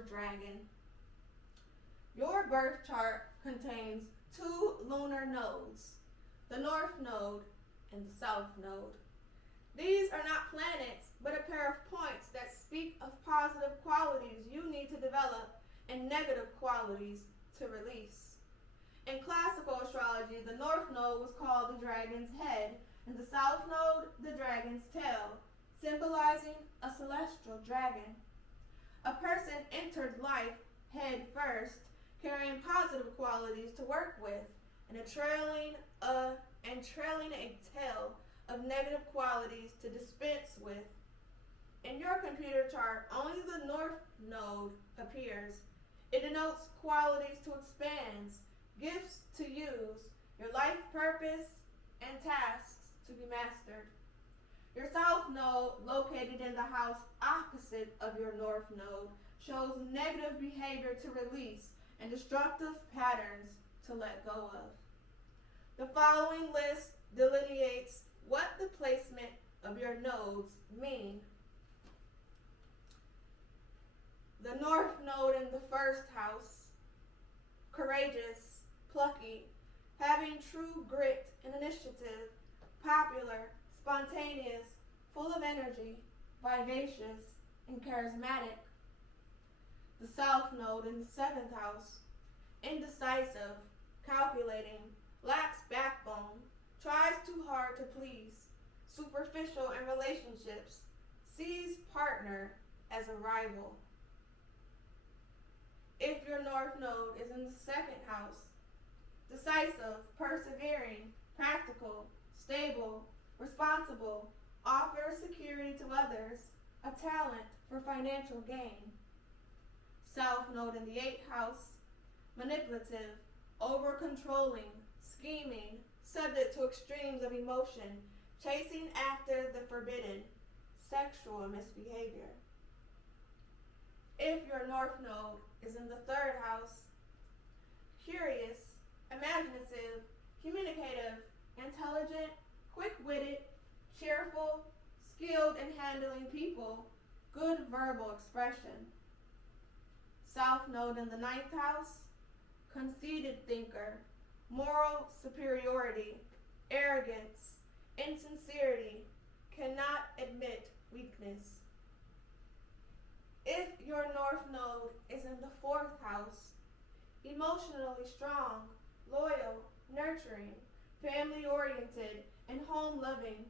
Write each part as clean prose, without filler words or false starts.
or dragon. Your birth chart contains two lunar nodes, the North Node and the South Node. These are not planets, but a pair of points that speak of positive qualities you need to develop and negative qualities to release. In classical astrology, the North Node was called the dragon's head, and the South Node the dragon's tail, symbolizing a celestial dragon. A person entered life head first, carrying positive qualities to work with, and trailing a tail of negative qualities to dispense with. In your computer chart, only the North Node appears. It denotes qualities to expand, gifts to use, your life purpose, and tasks to be mastered. Your South Node, located in the house opposite of your North Node, shows negative behavior to release and destructive patterns to let go of. The following list delineates what the placement of your nodes mean. The North Node in the first house, courageous, plucky, having true grit and initiative, popular, spontaneous, full of energy, vivacious, and charismatic. The South Node in the seventh house, indecisive, calculating, lacks backbone, tries too hard to please, superficial in relationships, sees partner as a rival. If your North Node is in the second house, decisive, persevering, practical, stable, responsible, offers security to others, a talent for financial gain. South Node in the eighth house, manipulative, over-controlling, scheming, subject to extremes of emotion, chasing after the forbidden, sexual misbehavior. If your North Node is in the third house, curious, imaginative, communicative, intelligent, quick-witted, cheerful, skilled in handling people, good verbal expression. South Node in the ninth house, conceited thinker, moral superiority, arrogance, insincerity, cannot admit weakness. If your North Node is in the fourth house, emotionally strong, loyal, nurturing, family-oriented, and home-loving,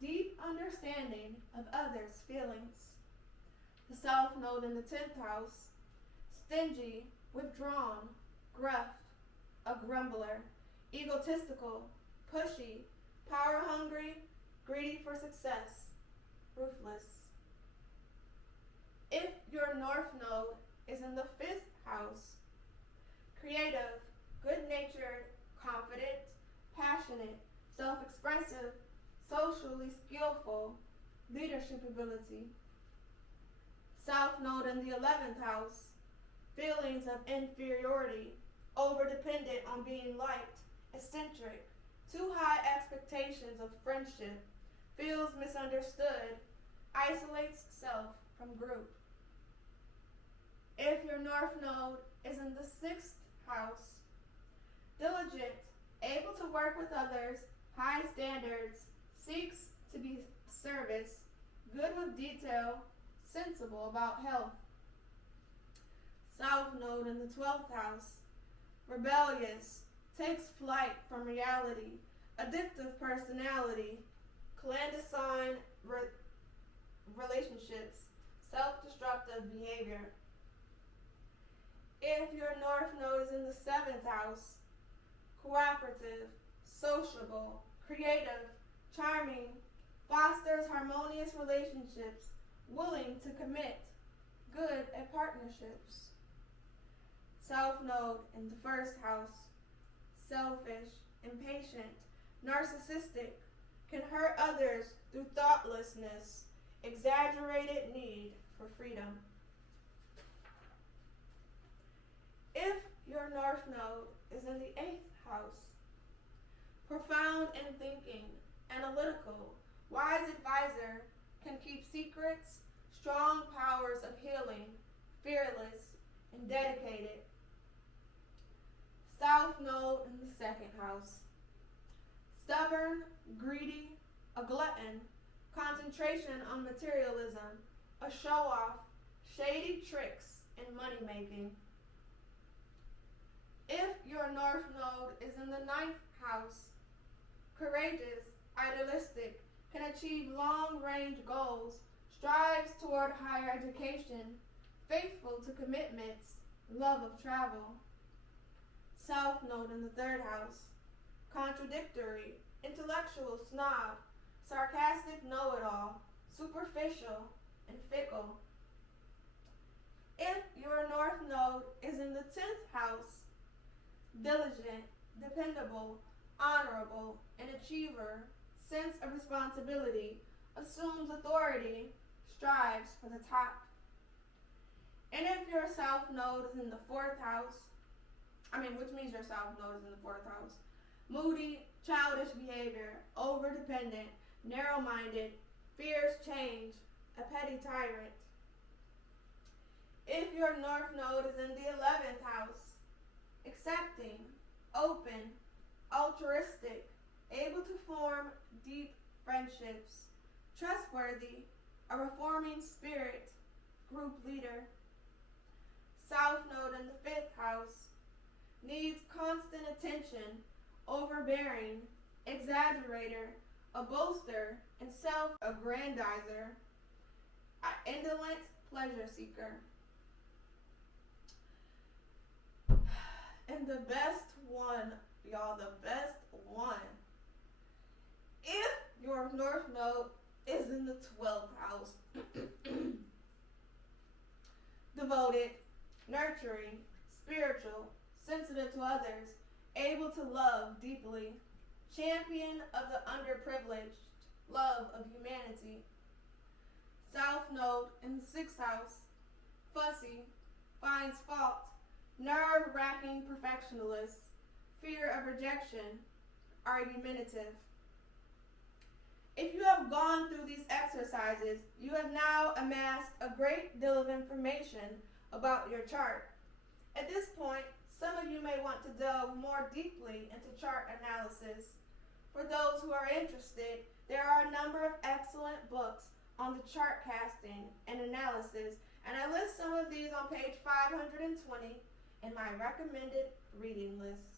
deep understanding of others' feelings. The South Node in the 10th house, stingy, withdrawn, gruff, a grumbler, egotistical, pushy, power-hungry, greedy for success, ruthless. If your North Node is in the 5th house, creative, good-natured, confident, passionate, self-expressive, socially skillful, leadership ability. South Node in the 11th house, feelings of inferiority, over-dependent on being liked, eccentric, too high expectations of friendship, feels misunderstood, isolates self from group. If your North Node is in the 6th house, diligent, able to work with others, high standards, seeks to be service, good with detail, sensible about health. South Node in the 12th house, rebellious, takes flight from reality, addictive personality, clandestine relationships, self-destructive behavior. If your North Node is in the 7th house, cooperative, sociable, creative, charming, fosters harmonious relationships, willing to commit, good at partnerships. South Node in the 1st house, selfish, impatient, narcissistic, can hurt others through thoughtlessness, exaggerated need for freedom. If your North Node is in the 8th house, profound in thinking, analytical, wise advisor, can keep secrets, strong powers of healing, fearless, and dedicated. South node in the second house. Stubborn, greedy, a glutton, concentration on materialism, a show-off, shady tricks, and money-making. If your north node is in the ninth house, courageous, idealistic, can achieve long-range goals, strives toward higher education, faithful to commitments, love of travel. South node in the third house, contradictory, intellectual snob, sarcastic know-it-all, superficial, and fickle. If your north node is in the 10th house, diligent, dependable, honorable, an achiever, sense of responsibility, assumes authority, strives for the top. And if your south node is in the fourth house, which means your south node is in the fourth house, moody, childish behavior, over-dependent, narrow-minded, fears change, a petty tyrant. If your north node is in the 11th house, accepting, open, altruistic, able to form deep friendships, trustworthy, a reforming spirit, group leader. South node in the 5th house, needs constant attention, overbearing, exaggerator, a boaster, and self-aggrandizer, an indolent pleasure seeker. And the best one, y'all, the best one. If your north node is in the 12th house, devoted, nurturing, spiritual, sensitive to others, able to love deeply, champion of the underprivileged, love of humanity. South node in the 6th house, fussy, finds fault, nerve-wracking perfectionist, fear of rejection, argumentative. If you have gone through these exercises, you have now amassed a great deal of information about your chart. At this point, some of you may want to delve more deeply into chart analysis. For those who are interested, there are a number of excellent books on the chart casting and analysis, and I list some of these on page 520 in my recommended reading list.